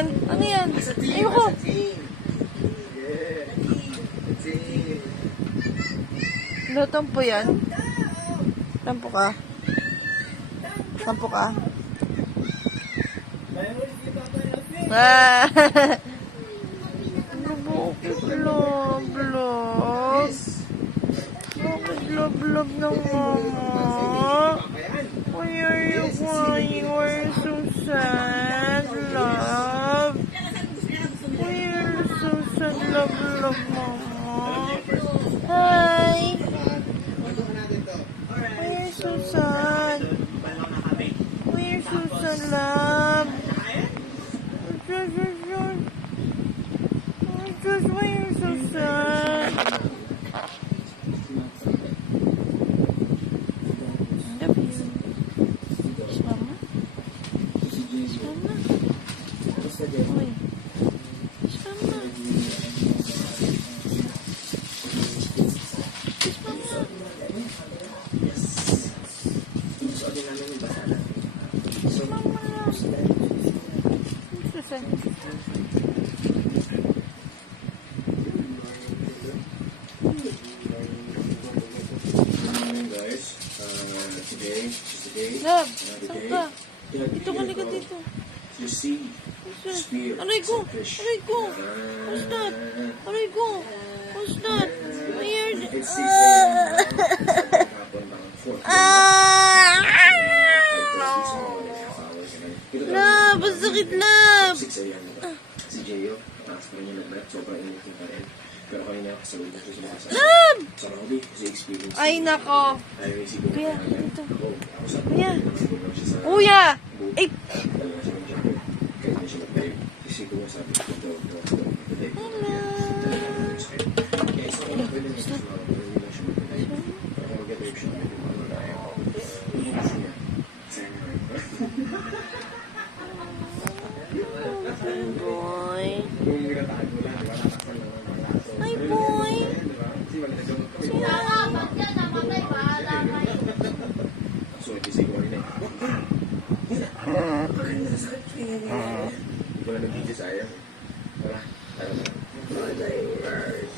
yan? Ano yan? Ayoko. Ano, tampo yan? Tampo ka? Tampo ka? Ah! Bakit love? Bakit love ng mama? Why are you crying? Why are you so sad, love? Why are you so sad, love, mama? Hi! Why are you so sad? Why are you so sad, love? Josh, why are you so sad? Love you. Mama? Mama? Uy. Mama? Love, saan ka? Dito ka, ligat dito. Aray ko! Aray ko! What's that? Aray ko! What's that? Weird! Love! Ang sakit, love! Si Jeyo, taas pa niya ng sobrang initin pa rin. Pero kanina ako sa ulit ako sumasa. Love! Sa Rodi, kasi experience. Ay, nako. Ay, siguro. Kuya, dito. Ako sa Kuya. siguro siya sa... Kuya! Ay! Talaga siya ng jacket. Kahit na siya mag-dive. Kasi siguro sabi ko, ito. Hello! Kaya isa ko na pwede niya sa mga pwede niya siya mag-dive. Pero kung mag-dive siya, medyo ano na ayaw. Kasi niya. Sayang na rin. Boy. Kung ginatahan mo lang, wala nakasal na mga laso. Hi, boy. Kasi wala nagkamot kami. Salamat yan, namatay, bahala kayo. So, ito siguro rin eh. Hindi ko na nag-video sayang. Wala. Tara na. Bye, guys.